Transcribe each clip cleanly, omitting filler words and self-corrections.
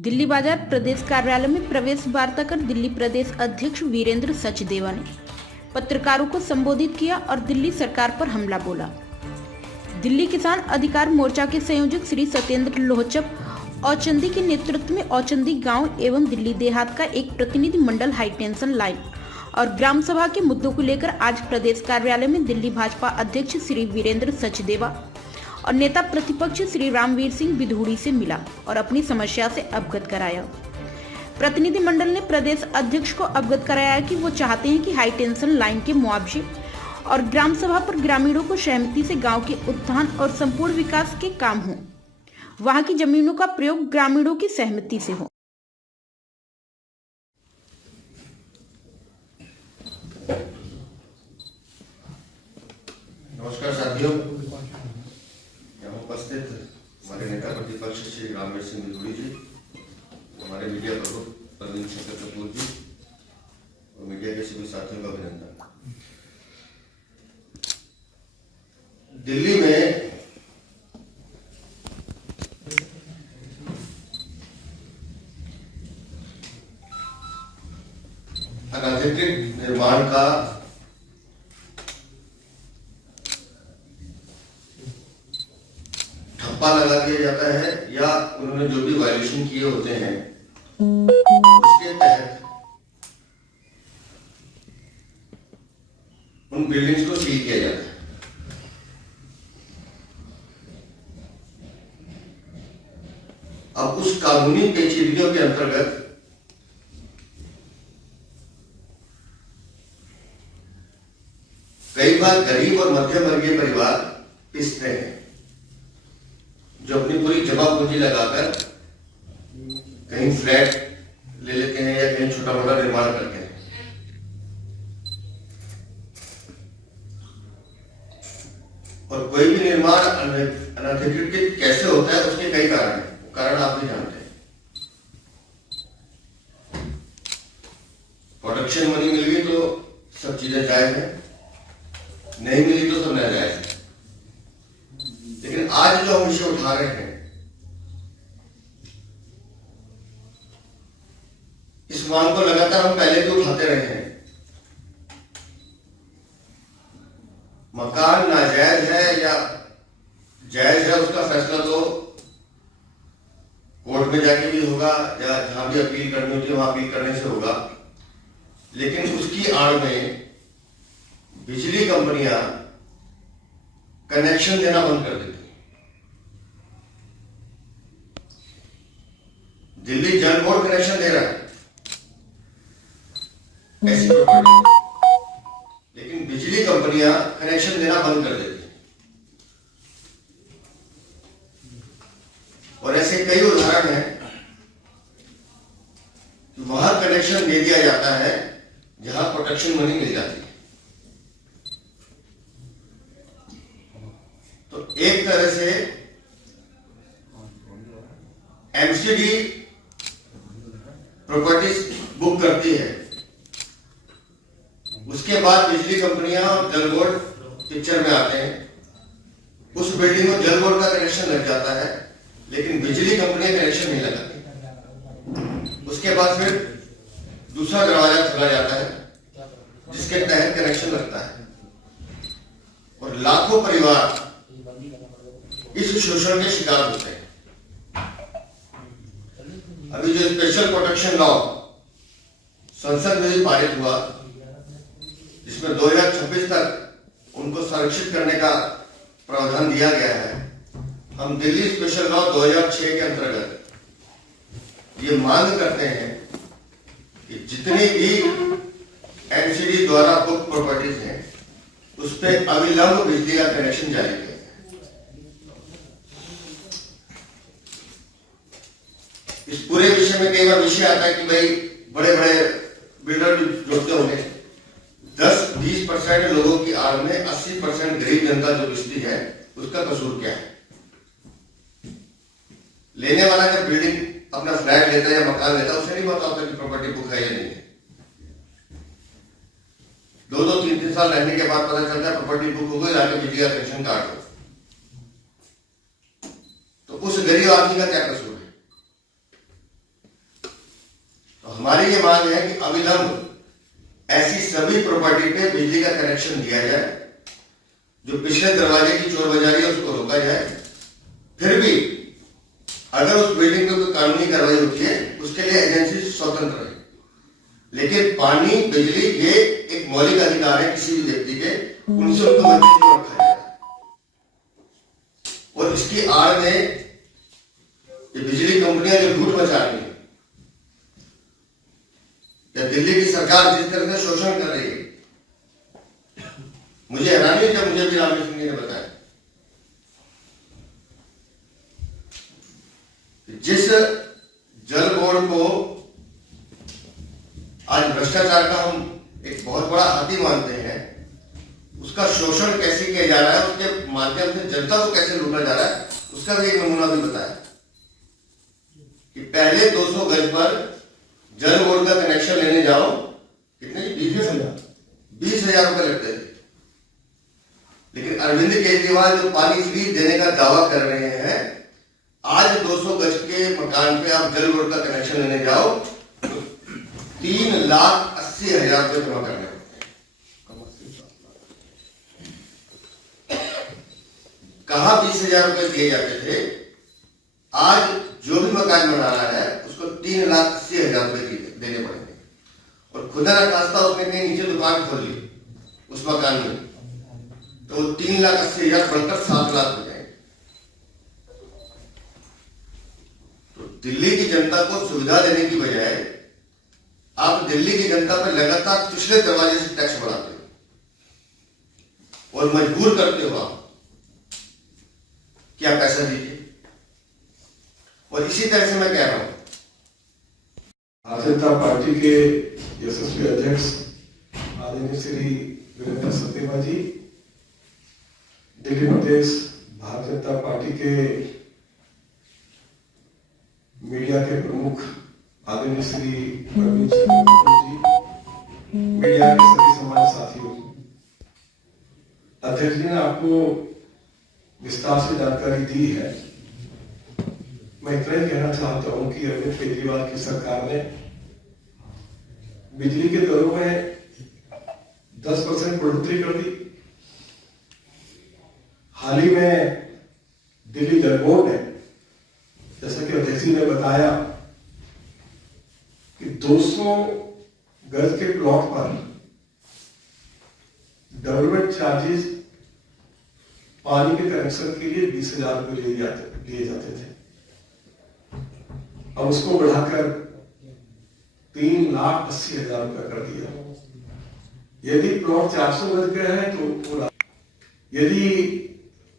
दिल्ली बाजार प्रदेश कार्यालय में प्रवेश वार्ता कर दिल्ली प्रदेश अध्यक्ष वीरेंद्र सचदेवा ने पत्रकारों को संबोधित किया और दिल्ली सरकार पर हमला बोला। दिल्ली किसान अधिकार मोर्चा के संयोजक श्री सत्येंद्र लोहचप औचंदी के नेतृत्व में औचंदी गांव एवं दिल्ली देहात का एक प्रतिनिधि मंडल हाई टेंशन लाइन और ग्राम सभा के मुद्दों को लेकर आज प्रदेश कार्यालय में दिल्ली भाजपा अध्यक्ष श्री वीरेंद्र सचदेवा और नेता प्रतिपक्ष श्री रामवीर सिंह बिधूड़ी से मिला और अपनी समस्या से अवगत कराया। प्रतिनिधि मंडल ने प्रदेश अध्यक्ष को अवगत कराया कि वो चाहते हैं कि हाई टेंशन लाइन के मुआवजे और ग्राम सभा पर ग्रामीणों को सहमति से गांव के उत्थान और संपूर्ण विकास के काम हों। वहां की जमीनों का प्रयोग ग्रामीणों की सहमति से हो। नमस्कार साथियों, यहाँ उपस्थित हमारे नेता प्रतिपक्ष श्री रामवीर सिंह बिधूड़ी जी, हमारे मीडिया प्रमुख प्रवीण शंकर कपूर जी और मीडिया के सभी साथियों का अभिनंदन। दिल्ली में अनधिकृत निर्माण का ठप्पा लगा दिया जाता है या उन्होंने जो भी वायलेशन किए होते हैं उसके तहत उन बिल्डिंग्स को सील किया जाता है। अब उस कानूनी पेचीदगियों के अंतर्गत कई बार गरीब और मध्यम वर्गीय परिवार पिसते हैं जो अपनी पूरी जमा पूंजी लगाकर कहीं फ्लैट ले लेते हैं या कहीं छोटा मोटा निर्माण करते हैं। और कोई भी निर्माण अनधिकृत कैसे होता है उसके कई कारण हैं, कारण आप भी जानते हैं। प्रोडक्शन मनी मिल गई तो सब चीजें जायज है, नहीं मिली तो सब नाजायज है। लेकिन आज जो हम विषय उठा रहे हैं इस मांग को लगातार हम पहले भी उठाते रहे हैं। मकान नाजायज है या जायज है उसका फैसला तो कोर्ट में जाके भी होगा या जहां भी अपील करनी होती है वहां अपील करने से होगा। लेकिन उसकी आड़ में बिजली कंपनियां कनेक्शन देना बंद कर देती। दिल्ली जल बोर्ड कनेक्शन दे रहा है ऐसी प्रॉपर्टी, लेकिन बिजली कंपनियां कनेक्शन देना बंद कर देती। और ऐसे कई उदाहरण हैं कि वहां कनेक्शन दे दिया जाता है जहां प्रोटेक्शन मनी मिल जाती है। तो एक तरह से एमसीडी प्रॉपर्टीज बुक करती है, उसके बाद बिजली कंपनियां और जल बोर्ड पिक्चर में आते हैं। उस बिल्डिंग में जल बोर्ड का कनेक्शन लग जाता है लेकिन बिजली कंपनियां कनेक्शन नहीं लगाती। उसके बाद फिर दूसरा दरवाजा खोला जाता है जिसके तहत कनेक्शन लगता है और लाखों परिवार इस शोषण के शिकार होते हैं। अभी जो स्पेशल प्रोटेक्शन लॉ संसद में भी पारित हुआ जिसमें 2026 तक उनको संरक्षित करने का प्रावधान दिया गया है, हम दिल्ली स्पेशल लॉ 2006 के अंतर्गत ये मांग करते हैं कि जितनी भी एनसीडी द्वारा बुक प्रॉपर्टीज हैं उस पर अविलंब बिजली का कनेक्शन जारी किया। इस पूरे विषय में कई बार विषय आता है कि भाई बड़े बड़े बिल्डर भी जुड़ते होंगे। 10-20% लोगों की आड़ में 80% गरीब जनता जो पिसती है उसका कसूर क्या है? लेने वाला जब बिल्डिंग अपना फ्लैट लेता है या मकान लेता है उसे नहीं पता होता कि प्रॉपर्टी बुक है या नहीं है। 2-3 साल रहने के बाद पता चलता है प्रॉपर्टी बुक हो गई, जाके बिजली का कनेक्शन काट दो। तो उस गरीब आदमी का क्या कसूर है? तो हमारी ये मांग है कि अविलंब ऐसी सभी प्रॉपर्टी पे बिजली का कनेक्शन दिया जाए। जो पिछले दरवाजे की चोरबाजारी है उसको रोका जाए। फिर भी अगर उस बिल्डिंग में कोई कानूनी कार्रवाई होती है उसके लिए एजेंसी स्वतंत्र है, लेकिन पानी बिजली ये एक मौलिक अधिकार है किसी भी व्यक्ति के, उनसे उनको वंचित नहीं रखा जाए। और इसकी आड़ में ये बिजली कंपनियां जो झूठ मचा रही है या दिल्ली की सरकार जिस तरह से शोषण कर रही है, मुझे हैरानी है जब मुझे भी रामेश सिंह ने बताया जिस जल बोर्ड को आज भ्रष्टाचार का हम एक बहुत बड़ा हाथी मानते हैं, उसका शोषण कैसे किया जा रहा है, उसके माध्यम से जनता को कैसे लूटा जा रहा है, उसका भी एक नमूना भी बताया कि पहले 200 गज पर जल बोर्ड का कनेक्शन लेने जाओ, कितने 20,000 रुपए लगते थे। लेकिन अरविंद केजरीवाल जो पानी फ्री देने का दावा कर रहे हैं, आज 200 गज के मकान पे आप जल बोर्ड का कनेक्शन लेने जाओ तो 3,80,000 रुपए जमा करने होते हैं। कहां 20,000 रुपए दिए जाते थे, आज जो भी मकान बना रहा है उसको 3,80,000 रुपए देने पड़ेंगे। और खुदा न खास्ता उसने कहीं नीचे दुकान खोल ली उस मकान में, तो 3,80,000 बढ़कर 7 लाख हो जाएंगे। तो दिल्ली की जनता को सुविधा देने की बजाय आप दिल्ली की जनता पर लगातार पिछले दरवाजे से टैक्स बढ़ाते हो और मजबूर करते हो आप कि आप पैसा दीजिए। और इसी तरह से मैं कह रहा हूं, भारतीय जनता पार्टी के यशस्वी अध्यक्ष आदरणीय श्री वीरेंद्र सचदेवा जी, दिल्ली प्रदेश भारतीय जनता पार्टी के मीडिया के प्रमुख आदरणीय श्री प्रवीण जी, मीडिया के सभी समाज साथियों, अध्यक्ष जी ने आपको विस्तार से जानकारी दी है। मैं इतना ही कहना चाहता हूं कि अरविंद केजरीवाल की सरकार ने बिजली के दरों में 10% बढ़ोतरी कर दी। हाल ही में दिल्ली जल बोर्ड ने, जैसा कि अध्यक्ष जी ने बताया, कि 200 गज के प्लॉट पर डेवलपमेंट चार्जेस पानी के कनेक्शन के लिए 20,000 रुपए लिए जाते थे। अब उसको बढ़ाकर 3,80,000 रुपए कर दिया। यदि प्लॉट 400 गज का है तो पूरा, यदि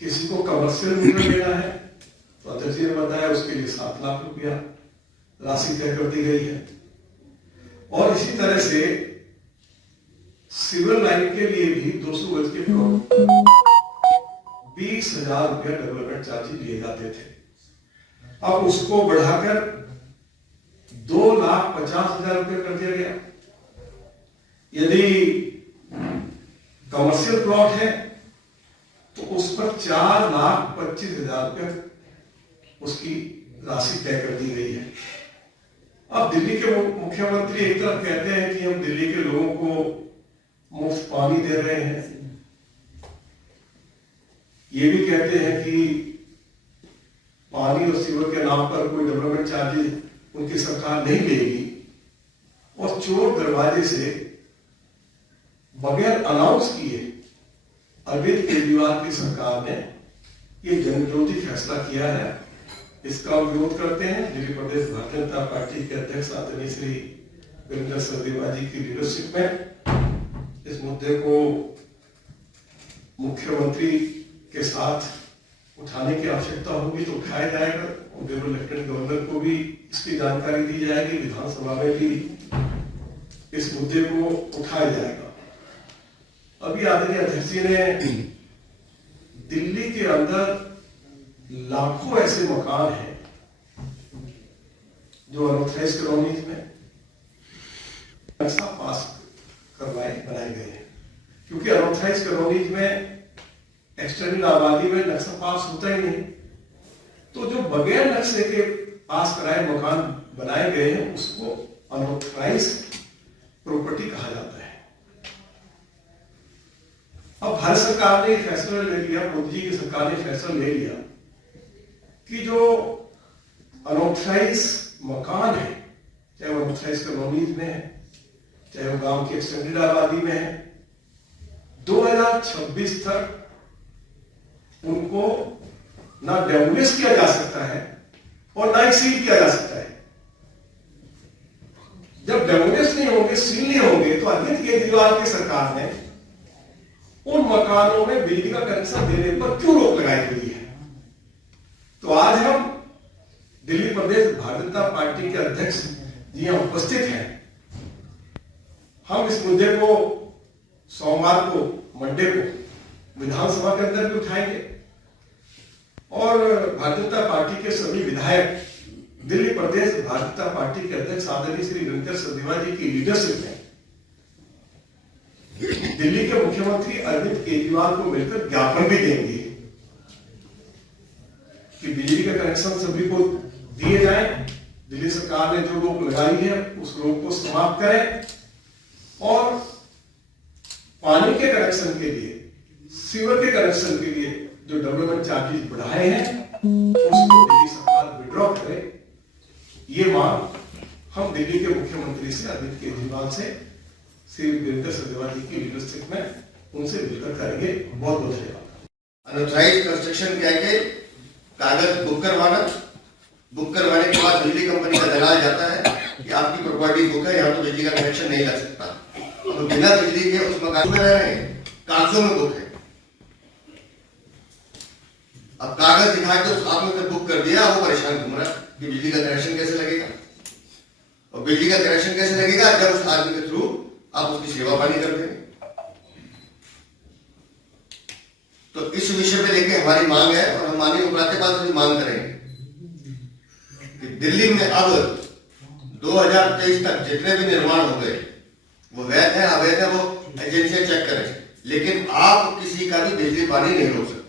किसी को कमर्शियल मीटर लेना है तो अध्यक्ष जी ने बताया उसके लिए 7 लाख रुपया राशि तय कर दी गई है। और इसी तरह से सिविल लाइन के लिए भी 200 गज के प्लॉट 20,000 रुपया डेवलपमेंट चार्ज लिए जाते थे। अब उसको बढ़ाकर 2,50,000 रुपये कर दिया गया। यदि कमर्शियल प्लॉट है तो उस पर 4,25,000 रुपये उसकी राशि तय कर दी गई है। अब दिल्ली के मुख्यमंत्री एक तरफ कहते हैं कि हम दिल्ली के लोगों को मुफ्त पानी दे रहे हैं, ये भी कहते हैं कि पानी और सीवर के नाम पर कोई डेवलपमेंट चार्जेस उनकी सरकार नहीं लेगी, और चोर दरवाजे से बगैर अनाउंस किए अरविंद केजरीवाल की सरकार ने ये जनविरोधी फैसला किया है। इसका विरोध करते हैं। दिल्ली प्रदेश भारतीय जनता पार्टी के अध्यक्ष आदरणीय श्री वीरेंद्र सचदेवा जी की लीडरशिप में इस मुद्दे को मुख्यमंत्री के साथ उठाने की आवश्यकता होगी तो उठाया जाएगा। ऑनरेबल लेफ्टिनेंट गवर्नर को भी इसकी जानकारी दी जाएगी, विधानसभा में भी इस मुद्दे को उठाया जाएगा। अभी आदरणीय अध्यक्ष जी ने दिल्ली के अंदर लाखों ऐसे मकान हैं जो अनऑथराइज कॉलोनीज में नक्शा पास बनाए गए हैं, क्योंकि अनऑथराइज कॉलोनीज में एक्सटर्नल आबादी में नक्शा पास होता ही नहीं। तो जो बगैर नक्शे के पास कराए मकान बनाए गए हैं उसको अनऑथराइज्ड प्रॉपर्टी कहा जाता है। अब भारत सरकार ने फैसला ले लिया, मोदी जी की सरकार ने फैसला ले लिया कि जो अनऑथराइज्ड मकान है, चाहे वो अनऑथराइज्ड कॉलोनीज में है, चाहे वो गांव की एक्सटेंडेड आबादी में है, 2026 तक उनको ना डेमोलिश किया जा सकता है और ना ही सील किया जा सकता है। जब डेमोलिश नहीं होंगे, सील नहीं होंगे, तो अरविंद केजरीवाल की सरकार ने उन मकानों में बिजली का कनेक्शन देने पर क्यों रोक लगाई हुई है? तो आज हम दिल्ली प्रदेश भारतीय जनता पार्टी के अध्यक्ष जी यहां उपस्थित हैं। हम इस मुद्दे को सोमवार को, मंडे को विधानसभा के अंदर भी उठाएंगे और भारतीय जनता पार्टी के सभी विधायक दिल्ली प्रदेश भारतीय जनता पार्टी के अध्यक्ष आदरणीय श्री वीरेंद्र सचदेवा जी की लीडरशिप में दिल्ली के मुख्यमंत्री अरविंद केजरीवाल को मिलकर ज्ञापन भी देंगे कि बिजली का कनेक्शन सभी को दिए जाए। दिल्ली सरकार ने जो रोक लगाई है उस रोक को समाप्त करें और पानी के कनेक्शन के लिए, सीवर के कनेक्शन के लिए जो डेवलपमेंट चार्जेस बढ़ाए हैं उसको दिल्ली सरकार विड्रॉ करे। ये मांग हम दिल्ली के मुख्यमंत्री से अरविंद केजरीवाल से श्री वीरेंद्र सचदेवा जी की लीडरशिप में उनसे मिलकर करेंगे। बहुत बहुत धन्यवाद। अनऑथराइज्ड कंस्ट्रक्शन कह के कागज बुक करवाना, बुक करवाने के बाद बिजली कंपनी का दलाल जाता है कि आपकी प्रॉपर्टी बुक है, यहाँ तो बिजली का कनेक्शन नहीं लग सकता। तो बिना बिजली के उस मकान में रह रहे हैं, कागजों में बुक है। अब कागज दिखा के उस आपने बुक कर दिया, वो परेशान घूम रहा कि बिजली का कनेक्शन कैसे लगेगा, और बिजली का कनेक्शन कैसे लगेगा जब उस आदमी के थ्रू आप उसकी सेवा पानी कर देंगे। तो इस विषय पे लेके हमारी मांग है और हम माननीय उपराज्यपाल से भी मांग करेंगे कि दिल्ली में अब 2023 तक जितने भी निर्माण हो गए वो वैध है अवैध है, वो एजेंसियां चेक करें, लेकिन आप किसी का भी बिजली पानी नहीं रोक सकते।